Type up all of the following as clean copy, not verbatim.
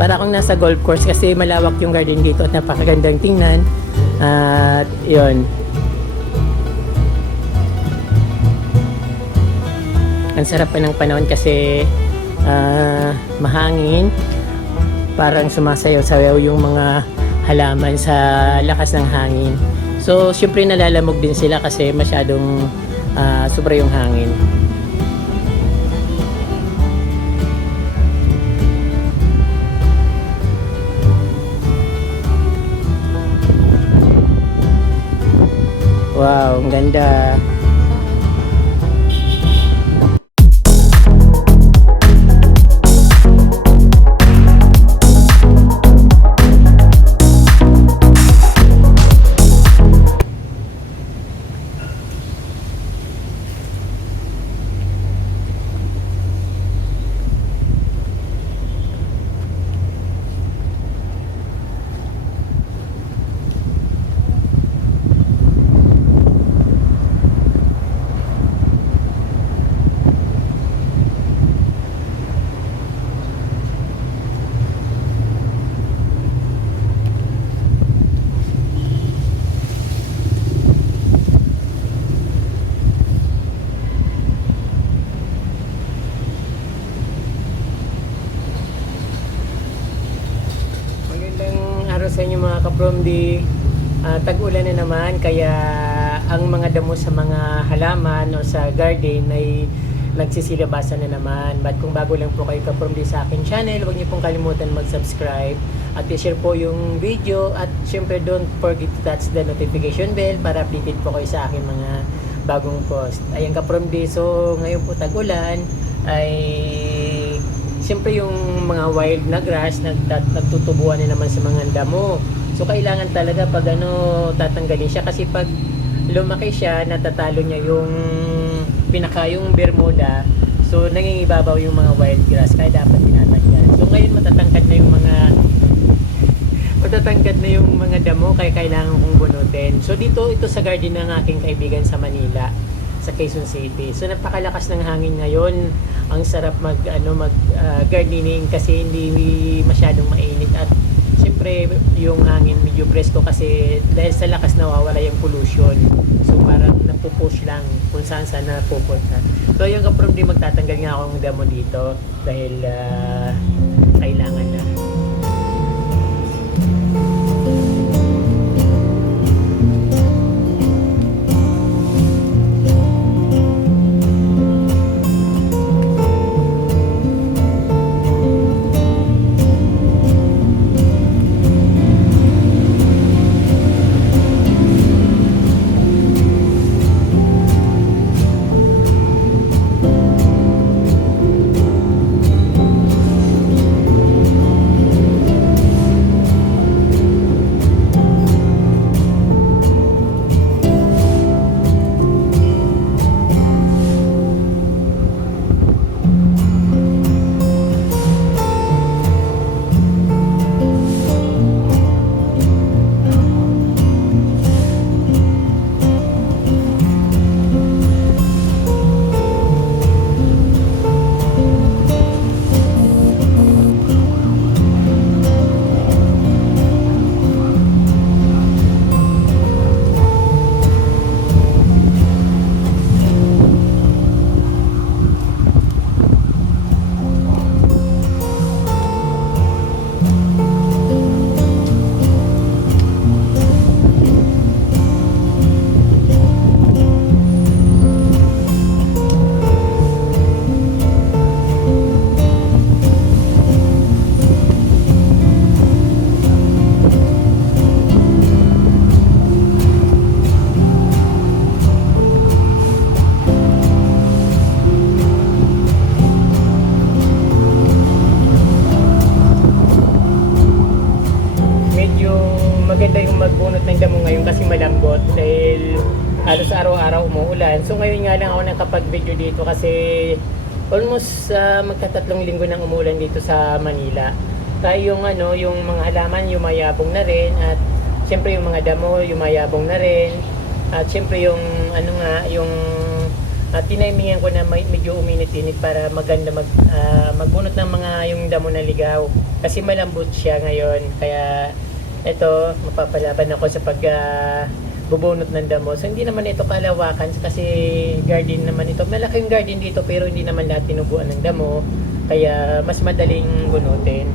Para akong nasa golf course kasi malawak yung garden dito at napakagandang tingnan. At yun. Ang sarap pa ng panahon kasi mahangin. Parang sumasayaw-sayaw yung mga halaman sa lakas ng hangin. So, syempre nalalamog din sila kasi masyadong sobra yung hangin. Wow, ang ganda. Sa inyo mga kapromdi, tag-ulan na naman kaya ang mga damo sa mga halaman o sa garden ay nagsisilabasan na naman. But kung bago lang po kayo kapromdi sa akin channel, huwag niyo pong kalimutan mag-subscribe at i-share po yung video at syempre don't forget to touch the notification bell para updated po kayo sa akin mga bagong post. Ayan kapromdi, so ngayon po tag-ulan ay siyempre yung mga wild na grass nagtutubuan na naman sa mga damo. So kailangan talaga pag tatanggalin siya kasi pag lumaki siya natatalo niya yung yung Bermuda. So nangingibabaw yung mga wild grass kaya dapat tinatanggal. So ngayon matatangkad na yung mga damo kaya kailangan kong bunutin. So ito sa garden ng aking kaibigan sa Manila, sa Quezon City. So napakalakas ng hangin ngayon. Ang sarap gardening kasi hindi masyadong mainit at siyempre yung hangin medyo presko kasi dahil sa lakas nawawala yung pollution. So parang napupush lang kung saan napupunta. So yung kapromdi magtatanggal nga akong damo dito dahil kailangan na. magbunot ng damo ngayon kasi malambot dahil halos araw-araw umuulan. So ngayon nga lang ako nakapag-video dito kasi almost magkatatlong linggo nang umulan dito sa Manila. Kaya yung mga halaman yumayabong na rin at siyempre yung mga damo yumayabong na rin. At siyempre yung yung At tinimingan ko na medyo uminit-init para maganda magbunot ng mga yung damo na ligaw. Kasi malambot siya ngayon. Kaya ito, mapapalaban ako sa bubunot ng damo. So hindi naman ito kalawakan kasi garden naman ito. Malaking garden dito pero hindi naman lahat tinubuan ng damo. Kaya mas madaling bunutin.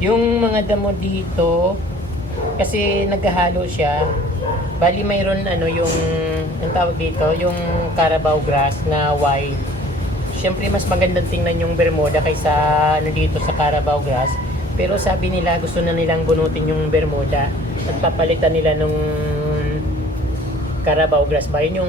Yung mga damo dito, kasi naghahalo siya. Bali mayroon yung ang tawag dito, yung Carabao grass na white. Siyempre mas magandang tingnan yung Bermuda kaysa dito sa Carabao grass. Pero sabi nila gusto na nilang bunutin yung Bermuda at papalitan nila nung Carabao grass ba yun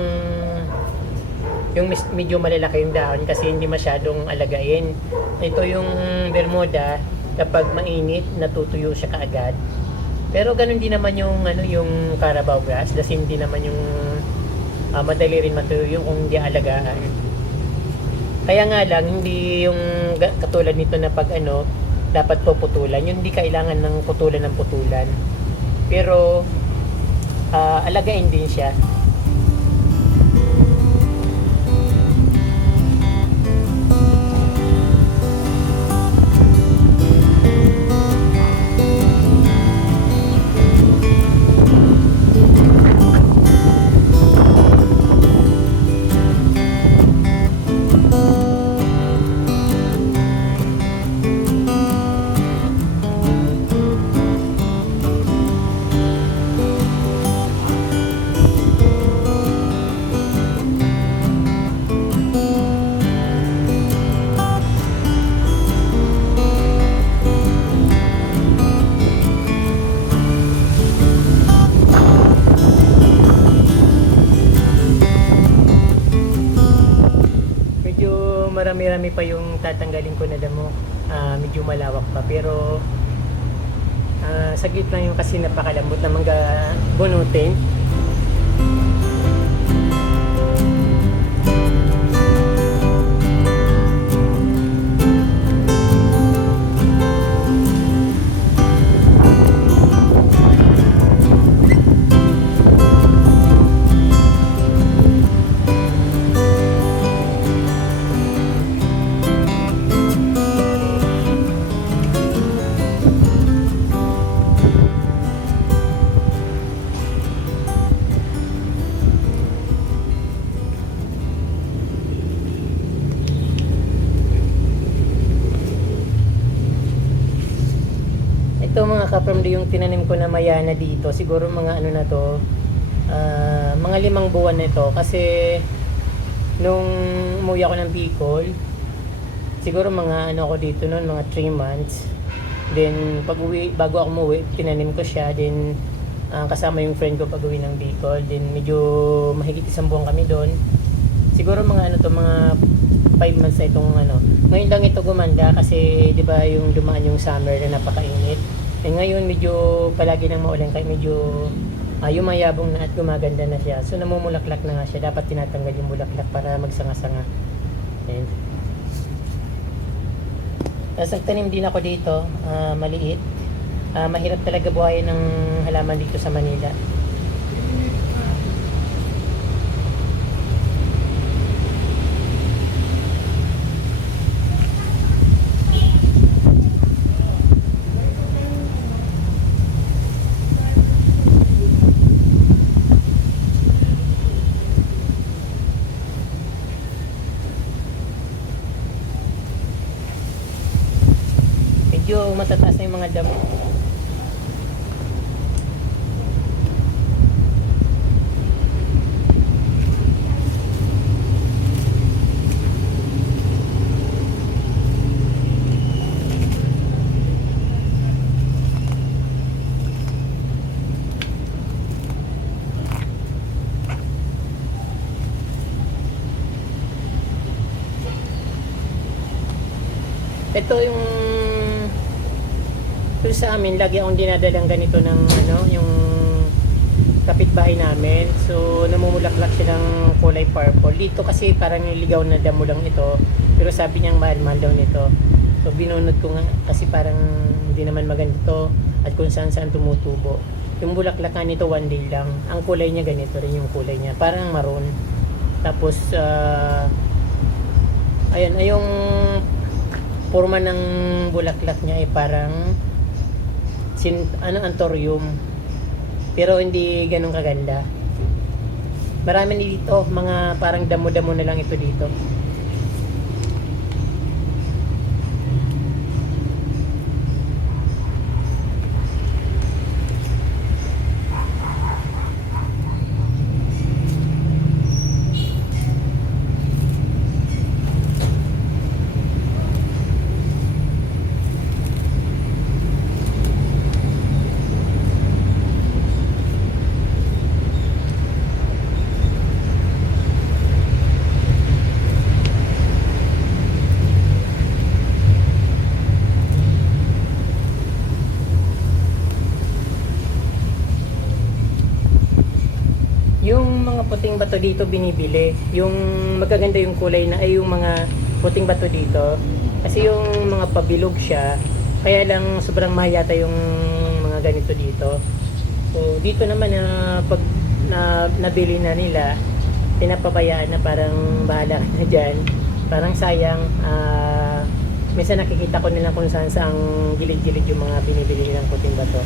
yung medyo malalaki yung dahon kasi hindi masyadong alagain. Ito yung Bermuda, kapag mainit natutuyo siya kaagad. Pero ganun din naman yung yung Carabao grass, kasi hindi naman yung madali rin matuyo yung kung hindi alagaan. Kaya nga lang hindi yung katulad nito na pag dapat puputulan, yun hindi kailangan ng putulan. Pero alagain din siya. Marami-rami pa yung tatanggalin ko na damo. Medyo malawak pa pero saglit lang yung kasi napakalambot na bunutin. Ito mga kapamilya, yung tinanim ko na mayana dito, siguro mga na to, mga 5 buwan na ito. Kasi nung umuwi ako ng Bicol, siguro mga ako dito noon, mga 3 months. Then bago ako umuwi, tinanim ko siya. Then kasama yung friend ko pag uwi ng Bicol. Then medyo mahigit 1 buwan kami doon. Siguro mga mga 5 months na itong Ngayon lang ito gumanda kasi 'di ba yung dumaan yung summer na napakainit. Ngayon medyo palagi nang maulan kaya medyo yumayabong na at gumaganda na siya. So namumulaklak na nga siya. Dapat tinatanggal yung bulaklak para magsanga-sanga. Ayan. Tapos nagtanim din ako dito, maliit. Mahirap talaga buhayin ng halaman dito sa Manila. Medyo matataas na yung mga damo. Ito yung sa amin, lagi akong dinadalang ganito ng yung kapitbahay namin. So namumulaklak siya ng kulay purple. Dito kasi parang niligaw na damo lang ito. Pero sabi niyang mahal-mahal daw nito. So binunod ko nga kasi parang hindi naman maganda ito. at kung saan saan tumutubo. Yung bulaklakan nito one day lang. Ang kulay niya ganito rin yung kulay niya, parang maroon. Tapos ayun ay yung forma ng bulaklak niya ay parang anthurium, pero hindi ganun kaganda. Marami dito, mga parang damo-damo na lang ito dito. Yung mga puting bato dito binibili. Yung magaganda yung kulay na ay yung mga puting bato dito. Kasi yung mga pabilog siya, kaya lang sobrang mahayata yung mga ganito dito. So dito naman pag nabili na nila, pinapabayaan na parang bahala ka na dyan. Parang sayang. Minsan nakikita ko nila kung saan sa ang gilid-gilid yung mga binibili ng puting bato.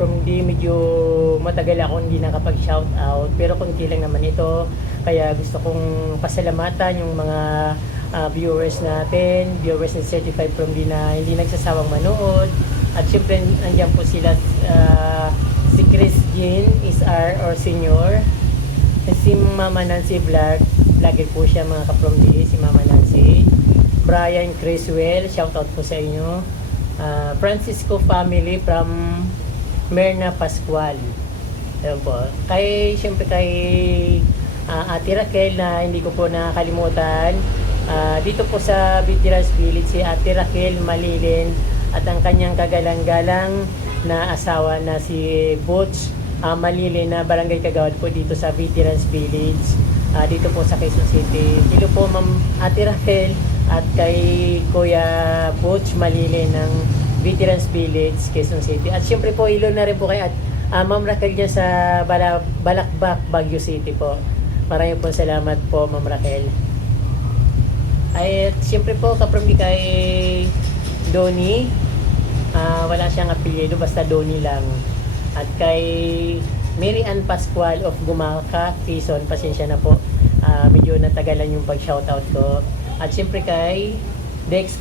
From di medyo matagal ako hindi nakapag-shout out, pero konti lang naman ito, kaya gusto kong pasalamatan yung mga viewers natin, viewers na certified from di na hindi nagsasawang manood. At syempre nandiyan po sila, si Chris Jean is our senior, si Mama Nancy vlogger po siya mga ka-from di, si Mama Nancy. Brian Criswell, shout out po sa inyo. Francisco family from Merna Pascual. Ayun po. Siyempre kay Ate Raquel na hindi ko po nakakalimutan. Dito po sa Veterans Village si Ate Raquel Malilin at ang kanyang kagalang-galang na asawa na si Butch Malilin na barangay kagawad po dito sa Veterans Village. Dito po sa Quezon City. Hello po Ma'am Ate Raquel at kay Kuya Butch Malilin ng Veterans Village, Quezon City. At siyempre po ilo na rin po kay Ma'am Raquel dyan sa Balakbak, Baguio City po. Maraming po salamat po Ma'am Raquel. At siyempre po kapromdi kay Donnie, wala siyang apelyido, basta Donnie lang. At kay Mary Ann Pascual of Gumaca, Quezon, pasensya na po, medyo natagalan yung pag-shoutout ko. At siyempre kay Dex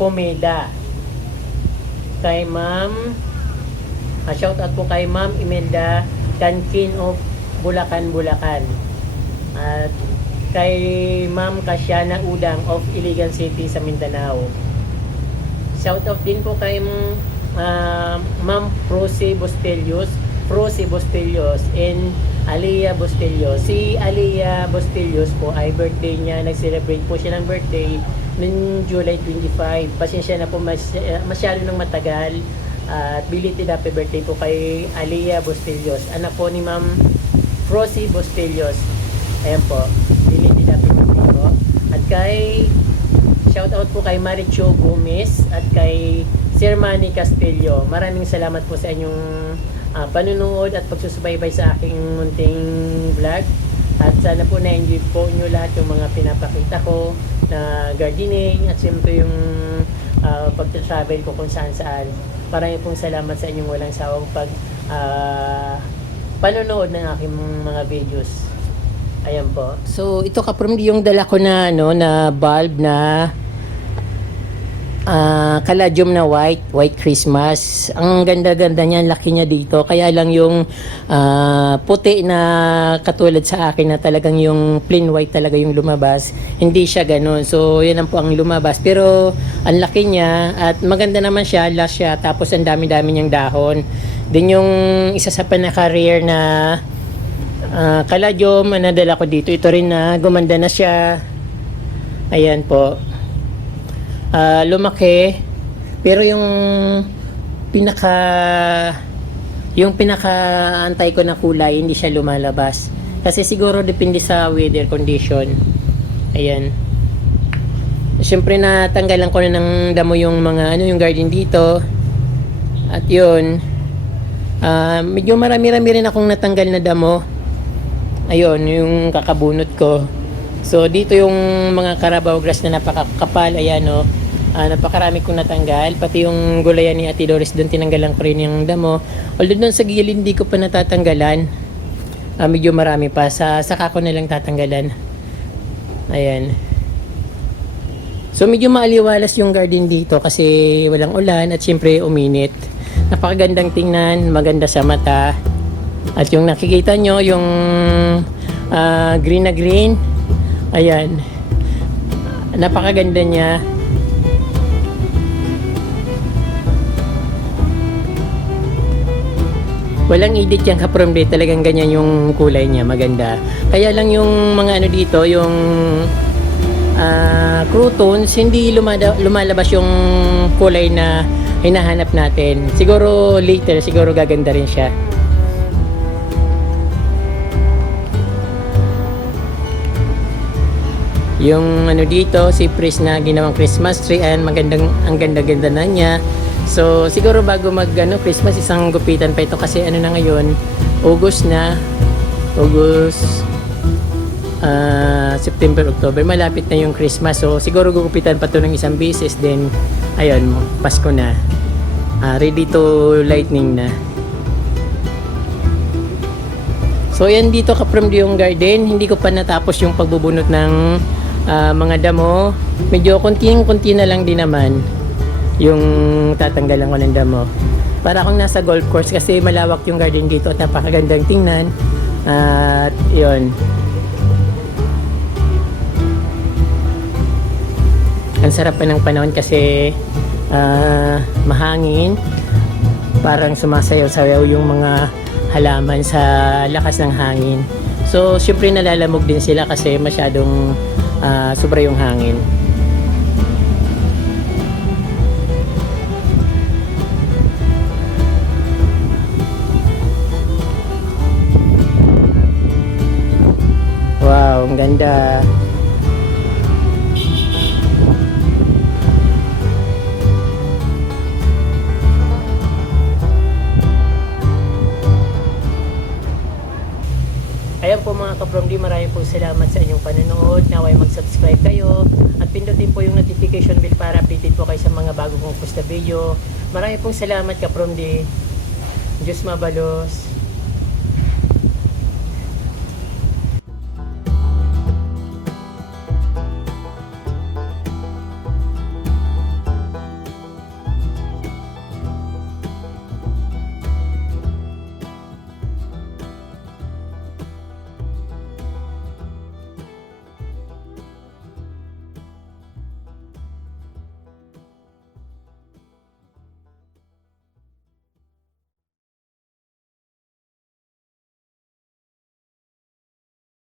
Pomeda, kay Ma'am, shoutout po kay Ma'am Imelda Cankin of Bulacan, Bulacan. At kay Ma'am Kasyana Udang of Iligan City sa Mindanao. Shoutout din po kay Ma'am Prosi Bostelios and Aliyah Bostelios. Si Aliyah Bostelios po ay birthday niya. Nag-celebrate po siya ng birthday noong July 25. Pasensya na po masyado nang matagal. At belated happy birthday po kay Aliyah Bostelios. Anak po ni Ma'am Prosi Bostelios. Ayan po. Belated happy birthday po. At kay shoutout po kay Maricho Gomez at kay Sir Manny Castillo. Maraming salamat po sa inyong panunood at pagsusubaybay sa aking munting vlog. At sana po na-enjoy po nyo lahat yung mga pinapakita ko na gardening at siyempre yung pag-travel ko kung saan-saan. Maraming pong salamat sa inyong walang sawang panonood ng aking mga videos. Ayan po. So ito kapromdi yung dala ko na na bulb na caladium na white Christmas. Ang ganda-ganda niya, laki niya dito. Kaya lang yung puti na katulad sa akin na talagang yung plain white talaga yung lumabas. Hindi siya ganun. So yan ang po ang lumabas. Pero ang laki niya at maganda naman siya, last siya. Tapos ang dami-dami niyang dahon. Din yung isa sa pinaka-rare na caladium na nadala ko dito. Ito rin na gumanda na siya. Ayan po. Lumaki, pero yung pinaka antay ko na kulay hindi siya lumalabas kasi siguro depende sa weather condition. Ayan, syempre natanggalan ko na ng damo yung mga yung garden dito at yun, medyo marami-rami rin akong natanggal na damo. Ayun yung kakabunot ko. So dito yung mga Carabao grass na napakakapal, ayan napakarami kong natanggal, pati yung gulayan ni Ate Doris doon tinanggalan ko rin yung damo. Although doon sa gilid hindi ko pa natatanggalan, medyo marami pa, saka ko na lang tatanggalan. Ayan. So medyo maaliwalas yung garden dito kasi walang ulan at syempre uminit. Napakagandang tingnan, maganda sa mata. At yung nakikita nyo yung green na green, ayan, napakaganda niya. Walang edit yan kapromde, talagang ganyan yung kulay niya, maganda. Kaya lang yung mga dito, yung croutons, hindi lumalabas yung kulay na hinahanap natin. Siguro later, siguro gaganda rin siya. Yung dito, si Pris na ginawang Christmas tree, and ang ganda-ganda na niya. So siguro bago Christmas, isang gupitan pa ito kasi na ngayon, August na. August, September, October, malapit na yung Christmas. So siguro gugupitan pa ito ng isang beses, then ayun, Pasko na. Ready to lightning na. So yan dito kapromdi yung garden. Hindi ko pa natapos yung pagbubunot ng mga damo. Medyo konti na lang din naman yung tatanggalan ko ng damo. Para akong nasa golf course kasi malawak yung garden dito at napakagandang tingnan. At yun, ang sarap pa ng panahon kasi mahangin. parang sumasayaw-sayaw yung mga halaman sa lakas ng hangin. So, syempre nalalamog din sila kasi masyadong sobra yung hangin. Wow, ang ganda. Ayan po mga ka-From D, maraming po salamat sa inyong panonood. Naway mag-subscribe kayo at pindutin po yung notification bell para updated po kayo sa mga bago kong post na video. Maraming pong salamat ka-From D. Diyos mabalos.